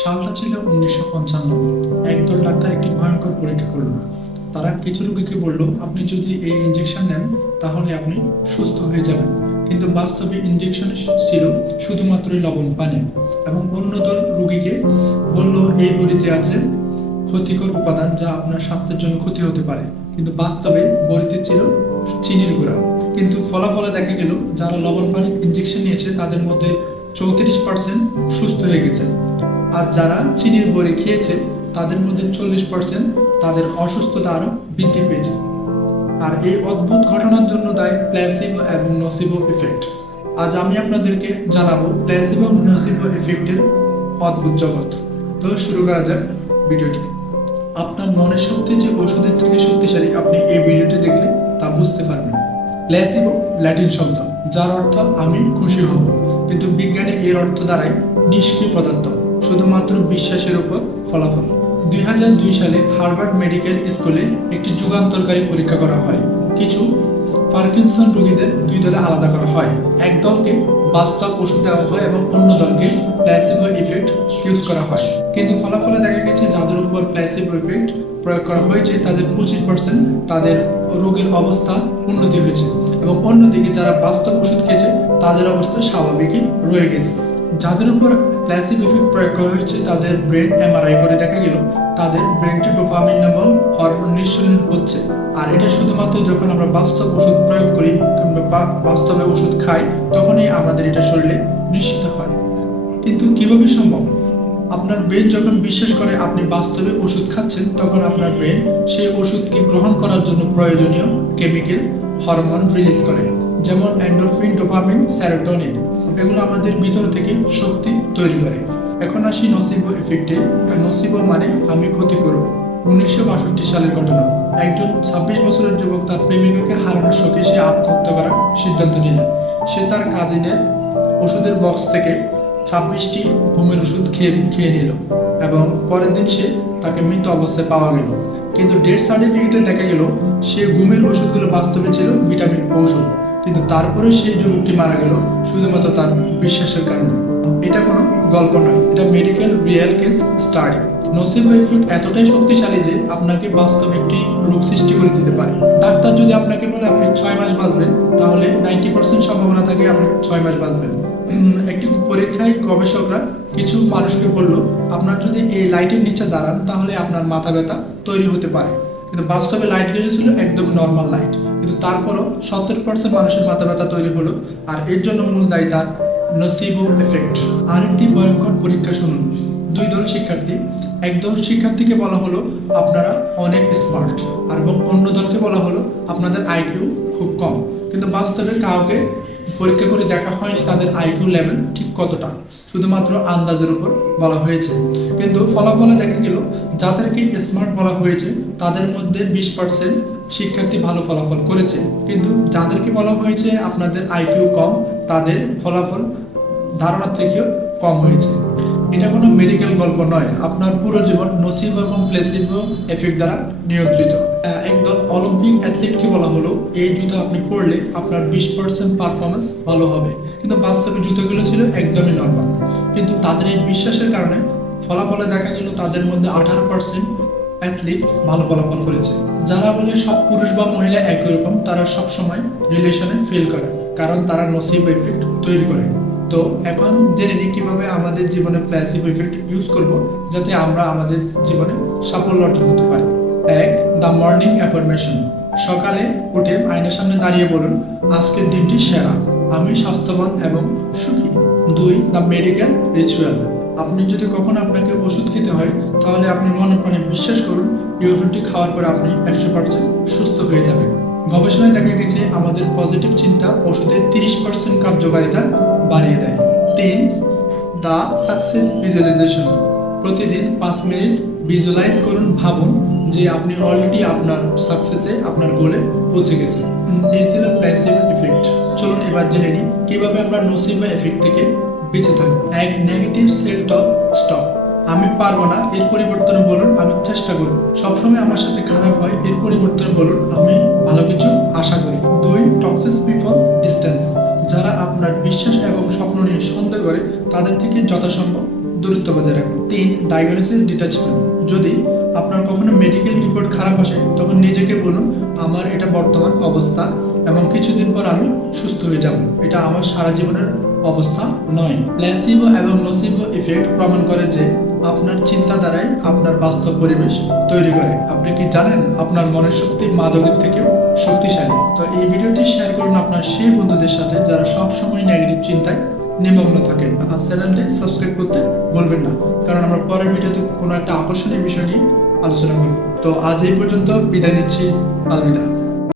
সালটা ছিল 1955। একদল ডাক্তার একটি ভয়ঙ্কর পরীক্ষা করল। তারা কিছু রোগীকে বলল, আপনি যদি এই ইনজেকশন নেন তাহলে আপনি সুস্থ হয়ে যাবেন। কিন্তু বাস্তবে ইনজেকশন ছিল শুধুমাত্রই লবণ পানি। এবং অন্য দল রোগীকে বলল, এই বড়িতে আছে ক্ষতিকর উপাদান যা আপনার স্বাস্থ্যের জন্য ক্ষতি হতে পারে। কিন্তু বাস্তবে বড়িতে ছিল চিনির গুঁড়া। কিন্তু ফলাফলে দেখা গেল, যারা লবণ পানির ইনজেকশন নিয়েছে তাদের মধ্যে 34% সুস্থ হয়ে গেছে। আর যারা চিনির বড়ি খেয়েছে তাদের মধ্যে 40% তাদের অসুস্থতা আরো বৃদ্ধি পেয়েছে। আর এই অদ্ভুত ঘটনার জন্য দায়ী প্ল্যাসিবো এবং নোসিবো ইফেক্ট। আজ আমি আপনাদেরকে জানাবো প্ল্যাসিবো এবং নোসিবো ইফেক্টের অদ্ভুত জগৎ। তো শুরু করা যাক ভিডিওটি। আপনার মনের শক্তি যে ওষুধের থেকে শক্তিশালী আপনি এই ভিডিওটি দেখলে তা বুঝতে পারবেন। প্ল্যাসিবো ল্যাটিন শব্দ, যার অর্থ আমি খুশি হব, কিন্তু বিজ্ঞানে এর অর্থ দাঁড়ায় নিষ্ক্রিয় পদার্থ, শুধুমাত্র বিশ্বাসের উপর ফলাফল। 2002 সালে হার্ভার্ড মেডিকেল স্কুলে একটি যুগান্তরকারী পরীক্ষা করা হয়। কিছু পার্কিনসন রোগীদের দুই দলে আলাদা করা হয়। এক দলকে বাস্তব ওষুধ দেওয়া হয় এবং অন্য দলকে প্ল্যাসিবো ইফেক্ট ইউজ করা হয়। কিন্তু ফলাফলে দেখা গেছে যাদের উপর প্ল্যাসিবো ইফেক্ট প্রয়োগ করা হয়েছে তাদের 25% তাদের রোগের অবস্থা উন্নতি হয়েছে, এবং অন্যদিকে যারা বাস্তব ওষুধ খেয়েছে তাদের অবস্থা স্বাভাবিকই রয়ে গেছে। যাদের উপর প্ল্যাসিবো ইফেক্ট প্রয়োগ করা হয়েছে তাদের ব্রেন এমআরআই করে দেখা গেল তাদের ব্রেনটি ডোপামিন নামক হরমোন নিঃসরণ হচ্ছে। আর এটা শুধুমাত্র যখন আমরা বাস্তব ওষুধ প্রয়োগ করি কিংবা বাস্তবে ওষুধ খাই তখনই আমাদের এটা শরীরে নিশ্চিত হয়। কিন্তু কিভাবে সম্ভব? আপনার ব্রেন যখন বিশ্বাস করে আপনি বাস্তবে ওষুধ খাচ্ছেন তখন আপনার ব্রেন সেই ওষুধকে গ্রহণ করার জন্য প্রয়োজনীয় কেমিক্যাল হরমোন রিলিজ করে, যেমন এন্ডোরফিন, ডোপামিন, সেরোটোনিন। এগুলো আমাদের ভিতর থেকে শক্তি তৈরি করে। এখন আসি নোসিবো ইফেক্টে। নোসিবো মানে আমি ক্ষতি করব। 1962 সালের ঘটনা। একজন 26 বছরের যুবক তার প্রেমিকাকে হারানোর শোকে সে আত্মহত্যা করার সিদ্ধান্ত নিলেন। সে তার কাজিনের ওষুধের বক্স থেকে 26টি ঘুমের ওষুধ খেয়ে নিল এবং পরের দিন তাকে মৃত অবস্থায় পাওয়া গেল। কিন্তু ডেথ সার্টিফিকেটে দেখা গেল সে ঘুমের ওষুধগুলো বাস্তবে ছিল ভিটামিন ঔষধ। কিন্তু তারপরে সেই যুবকটি মারা গেল শুধুমাত্র তার বিশ্বাসের কারণে। এটা কোনো গল্প নয়, এটা medical real case study. Nocebo effect এতটাই শক্তিশালী যে আপনাকে বাস্তবে একটি রোগ সৃষ্টি করে দিতে পারে। ডাক্তার যদি আপনাকে বলে আপনি 6 মাস বাঁচবেন, তাহলে 90% সম্ভাবনা থাকে আপনি 6 মাস বাঁচবেন। একটি পরীক্ষায় গবেষকরা কিছু মানুষকে বললো, আপনার যদি এই লাইটের নিচে দাঁড়ান তাহলে আপনার মাথা ব্যথা তৈরি হতে পারে। কিন্তু বাস্তবে লাইটগুলো ছিল একদম নর্মাল লাইট, কিন্তু তারপরও 70% মানুষের মাথা ব্যথা তৈরি হলো। আর এর জন্য মূল দায়ী তার নোসিবো এফেক্ট। আরেকটি ভয়ঙ্কর পরীক্ষা শুনুন। দুই দল শিক্ষার্থী, একদল শিক্ষার্থীকে বলা হলো আপনারা অনেক স্মার্ট, আর এবং অন্য দলকে বলা হলো আপনাদের আইকিউ খুব কম। কিন্তু বাস্তবে কাউকে পরীক্ষা করে দেখা হয়নি তাদের আইকিউ লেভেল ঠিক কতটা, শুধুমাত্র আন্দাজের উপর বলা হয়েছে। কিন্তু ফলাফলে দেখা গেল যাদেরকে স্মার্ট বলা হয়েছে তাদের মধ্যে 20% শিক্ষার্থী ভালো ফলাফল করেছে, কিন্তু যাদেরকে বলা হয়েছে আপনাদের আইকিউ কম তাদের ফলাফল ধারণার থেকেও কম হয়েছে। এটা কোনো মেডিকেল গল্প নয়, আপনার পুরো জীবন নোসিবো এবং প্লেসিবো এফেক্ট দ্বারা নিয়ন্ত্রিত। একদল অলিম্পিক অ্যাথলিটকে বলা হলো এই জুতো আপনি পরলে আপনার 20% পারফরমেন্স ভালো হবে, কিন্তু বাস্তবে জুতোগুলো ছিল একদমই নর্মাল। কিন্তু তাদের এই বিশ্বাসের কারণে ফলাফলে দেখা গেল তাদের মধ্যে 18% অ্যাথলিট ভালো ফলাফল করেছে। যারা বলে সব পুরুষ বা মহিলা একই রকম, তারা সবসময় রিলেশনে ফেল করে, কারণ তারা নোসিবো এফেক্ট তৈরি করে। তো এখন জেনে নিই কিভাবে আমাদের জীবনে প্ল্যাসিবো ইফেক্ট ইউজ করব যাতে আমরা আমাদের জীবনে সাফল্য অর্জন করতে পারি। 1. The morning affirmation. সকালে উঠে আয়নার সামনে দাঁড়িয়ে বলুন, আজকের দিনটি সেরা, আমি স্বাস্থ্যবান এবং সুখী। 2. The medical ritual. আপনি যদি কখনো আপনাকে ওষুধ খেতে হয় তাহলে আপনি মনে প্রাণে বিশ্বাস করুন এই ওষুধটি খাওয়ার পর আপনি 100% সুস্থ হয়ে যাবেন। গবেষণায় দেখা গেছে আমাদের পজিটিভ চিন্তা ওষুধের 30% কার্যকারিতা বাড়িয়ে দেয়। 3. The success visualization. প্রতিদিন 5 মিনিট ভিজুয়ালাইজ করুন, ভাবুন যে আপনি অলরেডি আপনার সাকসেসে আপনার গোলে পৌঁছে গেছেন। এই ছিল প্ল্যাসিবো ইফেক্ট। চলুন এবার জেনে নিই কিভাবে আমরা নোসিবো এফেক্ট থেকে বেঁচে থাকবো। 1. নেগেটিভ সেলফ টক স্টপ। আমি পারবো না এর পরিবর্তনে বলুন আমি চেষ্টা করব। সবসময় আমার সাথে খারাপ হয় এর পরিবর্তনে বলুন আমি ভালো কিছু আশা করি। 2. Toxic people distance. যারা আপনার বিশ্বাস এবং স্বপ্ন নিয়ে সন্দেহ করে তাদের থেকে যথাসম্ভব দূরত্ব বজায় রাখুন। 3. Diagnosis detachment. যদি আপনার কখনো মেডিকেল রিপোর্ট খারাপ আসে তখন নিজেকে বলুন আমার এটা বর্তমান অবস্থা এবং কিছুদিন পর আমি সুস্থ হয়ে যাব, এটা আমার সারা জীবনের অবস্থা নয়। প্ল্যাসিবো এবং নোসিবো ইফেক্ট প্রমাণ করে যে আপনার চিন্তা দ্বারাই আপনার বাস্তব পরিবেশ তৈরি করে। আপনি কি জানেন আপনার মনের শক্তি মাদকের থেকেও শক্তিশালী? তো এই ভিডিওটি শেয়ার করুন আপনার সেই বন্ধুদের সাথে যারা সব সময় নেগেটিভ চিন্তায় নিমগ্ন থাকেন। আর চ্যানেলটি সাবস্ক্রাইব করতে বলবেন না, কারণ আমরা পরের ভিডিওতে কোনো একটা আকর্ষণীয় বিষয় নিয়ে আলোচনা করব। তো আজ এই পর্যন্ত বিদায় নিচ্ছি। আলবিদা।